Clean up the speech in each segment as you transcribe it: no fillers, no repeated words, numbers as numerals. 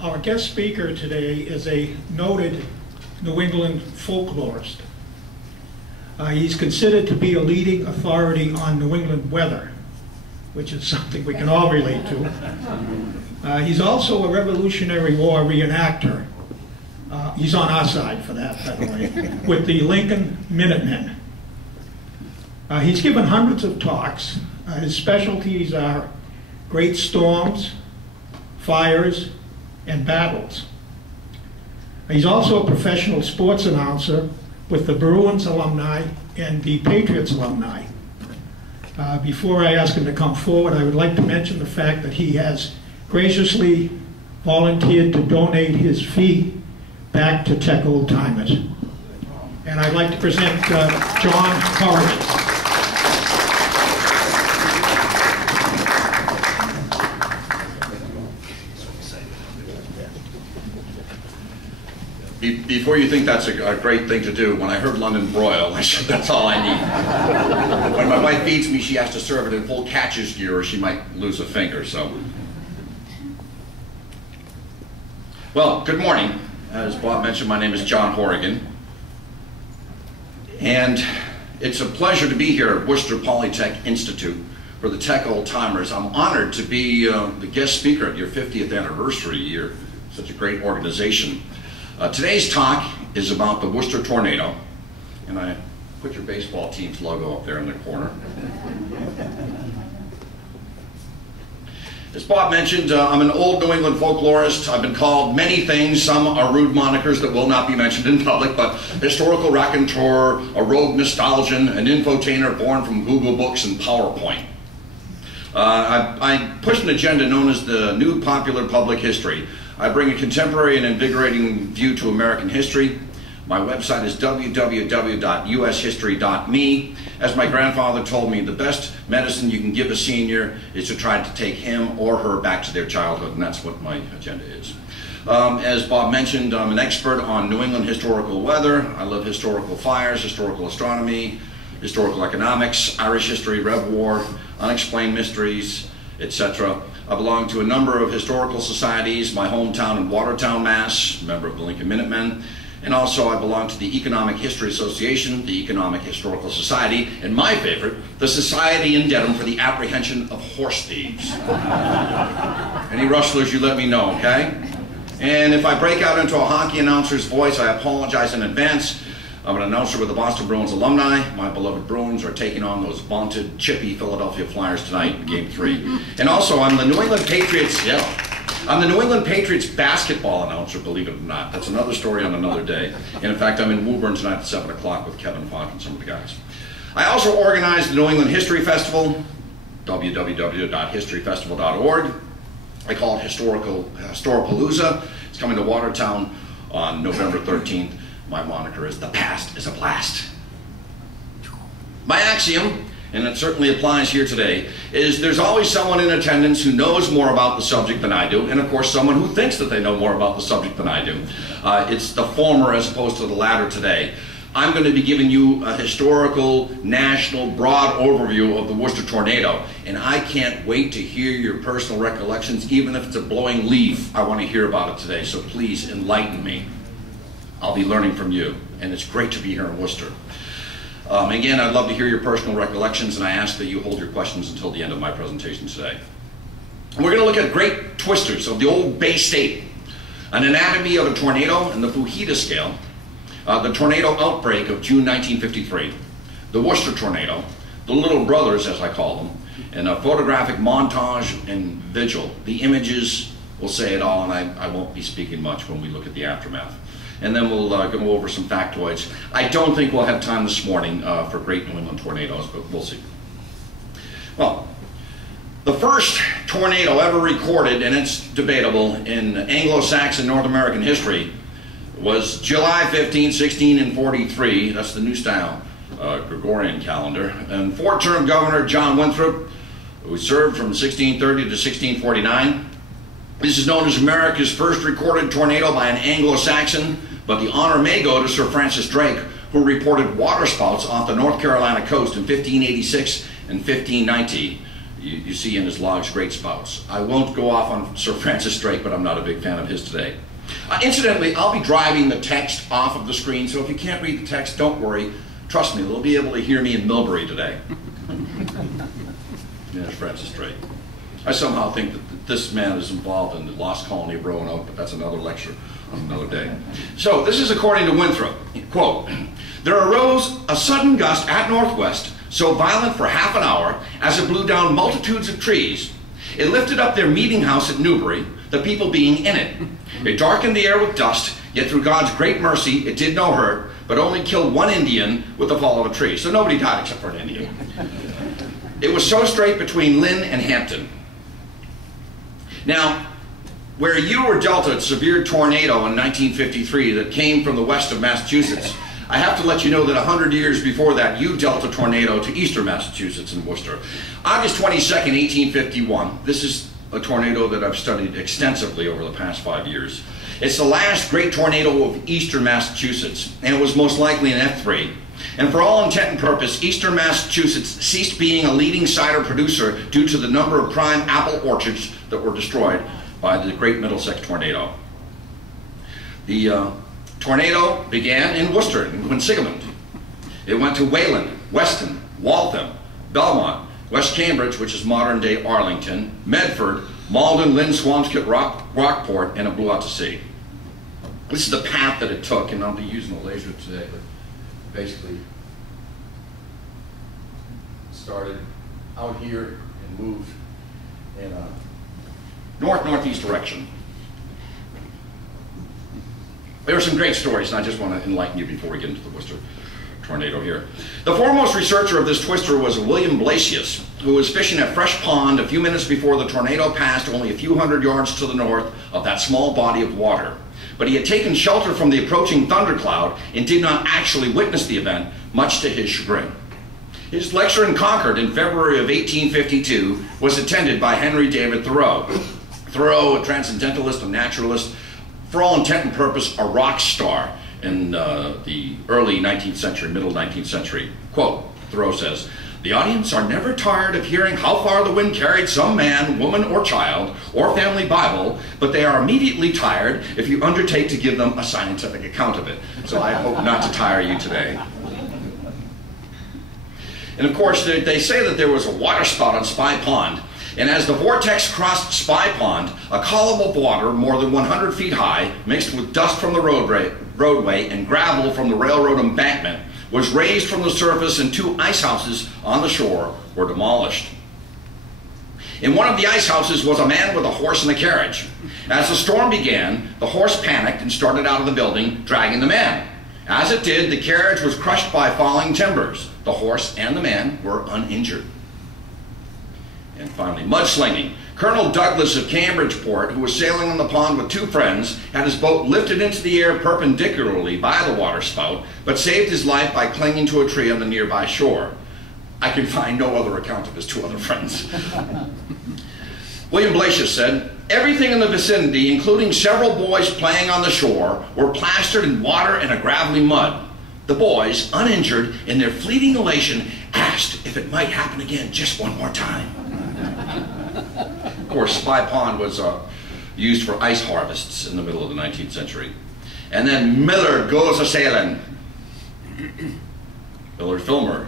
Our guest speaker today is a noted New England folklorist. He's considered to be a leading authority on New England weather, which is something we can all relate to. He's also a Revolutionary War reenactor. He's on our side for that, by the way, with the Lincoln Minutemen. He's given hundreds of talks. His specialties are great storms, fires, and battles. He's also a professional sports announcer with the Bruins alumni and the Patriots alumni. Before I ask him to come forward, I would like to mention the fact that he has graciously volunteered to donate his fee back to Tech Old Timers. And I'd like to present John Horrigan. Before you think that's a great thing to do, when I heard London broil, I said, that's all I need. When my wife feeds me, she has to serve it in full catcher's gear or she might lose a finger, so. Well, good morning. As Bob mentioned, my name is John Horrigan. And it's a pleasure to be here at Worcester Polytechnic Institute for the Tech Old Timers. I'm honored to be the guest speaker at your 50th anniversary year. Such a great organization. Today's talk is about the Worcester tornado, and I put your baseball team's logo up there in the corner. As Bob mentioned, I'm an old New England folklorist. I've been called many things. Some are rude monikers that will not be mentioned in public, but historical raconteur, a rogue nostalgian, an infotainer born from Google Books and PowerPoint. I push an agenda known as the New Popular Public History. I bring a contemporary and invigorating view to American history. My website is www.ushistory.me. As my grandfather told me, the best medicine you can give a senior is to try to take him or her back to their childhood, and that's what my agenda is. As Bob mentioned, I'm an expert on New England historical weather. I love historical fires, historical astronomy, historical economics, Irish history, Rev War, unexplained mysteries, etc. I belong to a number of historical societies, my hometown in Watertown, Mass., member of the Lincoln Minutemen, and also I belong to the Economic History Association, the Economic Historical Society, and my favorite, the Society in Dedham for the Apprehension of Horse Thieves. Any rustlers, you let me know, okay? And if I break out into a hockey announcer's voice, I apologize in advance. I'm an announcer with the Boston Bruins alumni. My beloved Bruins are taking on those vaunted, chippy Philadelphia Flyers tonight in Game 3. And also, I'm the New England Patriots, I'm the New England Patriots basketball announcer, believe it or not. That's another story on another day. And in fact, I'm in Woburn tonight at 7 o'clock with Kevin Falk and some of the guys. I also organized the New England History Festival, www.historyfestival.org. I call it Historipalooza. It's coming to Watertown on November 13th. My moniker is "The past is a blast." My axiom, and it certainly applies here today, is there's always someone in attendance who knows more about the subject than I do, and of course someone who thinks that they know more about the subject than I do. It's the former as opposed to the latter today. I'm going to be giving you a historical, national, broad overview of the Worcester tornado, and I can't wait to hear your personal recollections, even if it's a blowing leaf. I want to hear about it today, so please enlighten me. I'll be learning from you, and it's great to be here in Worcester. Again, I'd love to hear your personal recollections, and I ask that you hold your questions until the end of my presentation today. We're going to look at great twisters of the old Bay State, an anatomy of a tornado and the Fujita scale, the tornado outbreak of June 1953, the Worcester tornado, the Little Brothers, as I call them, and a photographic montage and vigil. The images will say it all, and I won't be speaking much when we look at the aftermath. And then we'll go over some factoids. I don't think we'll have time this morning for great New England tornadoes, but we'll see. Well, the first tornado ever recorded, and it's debatable, in Anglo-Saxon North American history was July 15, 1643. That's the New Style Gregorian calendar. And four-term Governor John Winthrop, who served from 1630 to 1649. This is known as America's first recorded tornado by an Anglo-Saxon, but the honor may go to Sir Francis Drake, who reported waterspouts off the North Carolina coast in 1586 and 1590. You see in his logs great spouts. I won't go off on Sir Francis Drake, but I'm not a big fan of his today. Incidentally, I'll be driving the text off of the screen, so if you can't read the text, don't worry. Trust me, they'll be able to hear me in Millbury today. Yes, Francis Drake. I somehow think that this man is involved in the lost colony of Roanoke, but that's another lecture on another day. So this is according to Winthrop. Quote, "There arose a sudden gust at northwest, so violent for half an hour, as it blew down multitudes of trees. It lifted up their meeting house at Newbury, the people being in it. It darkened the air with dust, yet through God's great mercy it did no hurt, but only killed one Indian with the fall of a tree." So nobody died except for an Indian. "It was so straight between Lynn and Hampton." Now, where you were dealt a severe tornado in 1953 that came from the west of Massachusetts, I have to let you know that 100 years before that, you dealt a tornado to eastern Massachusetts in Worcester. August 22nd, 1851. This is a tornado that I've studied extensively over the past 5 years. It's the last great tornado of eastern Massachusetts, and it was most likely an F3. And for all intent and purpose, eastern Massachusetts ceased being a leading cider producer due to the number of prime apple orchards that were destroyed by the Great Middlesex tornado. The tornado began in Worcester, in Quinsigamond. It went to Wayland, Weston, Waltham, Belmont, West Cambridge, which is modern-day Arlington, Medford, Malden, Lynn, Swampscott, Rockport, and it blew out to sea. This is the path that it took, and I'll be using a laser today, but basically started out here and moved in a north-northeast direction. There are some great stories, and I just want to enlighten you before we get into the Worcester tornado here. The foremost researcher of this twister was William Blasius, who was fishing at Fresh Pond a few minutes before the tornado passed only a few hundred yards to the north of that small body of water. But he had taken shelter from the approaching thundercloud and did not actually witness the event, much to his chagrin. His lecture in Concord in February of 1852 was attended by Henry David Thoreau. Thoreau, a transcendentalist, a naturalist, for all intent and purpose, a rock star in the early 19th century, middle 19th century. Quote, Thoreau says, "The audience are never tired of hearing how far the wind carried some man, woman, or child, or family Bible, but they are immediately tired if you undertake to give them a scientific account of it." So I hope not to tire you today. And of course, they say that there was a water spout on Spy Pond, and as the vortex crossed Spy Pond, a column of water more than 100 feet high, mixed with dust from the roadway and gravel from the railroad embankment, was raised from the surface, and 2 ice houses on the shore were demolished. In one of the ice houses was a man with a horse and a carriage. As the storm began, the horse panicked and started out of the building, dragging the man. As it did, the carriage was crushed by falling timbers. The horse and the man were uninjured. And finally, mudslinging. Colonel Douglas of Cambridgeport, who was sailing on the pond with 2 friends, had his boat lifted into the air perpendicularly by the waterspout, but saved his life by clinging to a tree on the nearby shore. I can find no other account of his 2 other friends. William Blasius said, "Everything in the vicinity, including several boys playing on the shore, were plastered in water and a gravelly mud. The boys, uninjured, in their fleeting elation, asked if it might happen again just one more time." Of course, Spy Pond was used for ice harvests in the middle of the 19th century. And then Miller goes a-sailing. Millard Fillmore.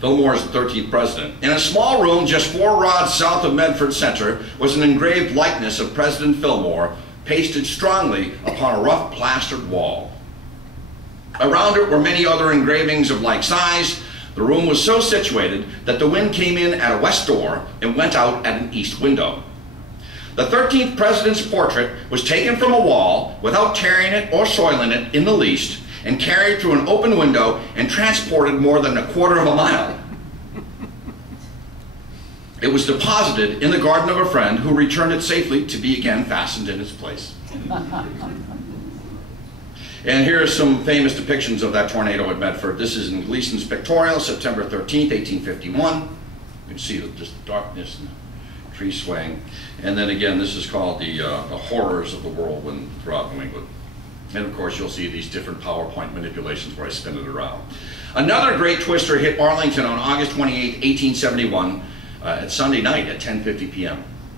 Fillmore is the 13th president. In a small room just 4 rods south of Medford Center was an engraved likeness of President Fillmore, pasted strongly upon a rough plastered wall. Around it were many other engravings of like size. The room was so situated that the wind came in at a west door and went out at an east window. The 13th president's portrait was taken from a wall without tearing it or soiling it in the least, and carried through an open window and transported more than a quarter of a mile. It was deposited in the garden of a friend who returned it safely to be again fastened in its place. And here are some famous depictions of that tornado at Medford. This is in Gleason's Pictorial, September 13th, 1851. You can see just darkness and trees swaying. And then again, this is called the horrors of the whirlwind throughout New England. And of course, you'll see these different PowerPoint manipulations where I spin it around. Another great twister hit Arlington on August 28, 1871. It's Sunday night at 10:50 p.m.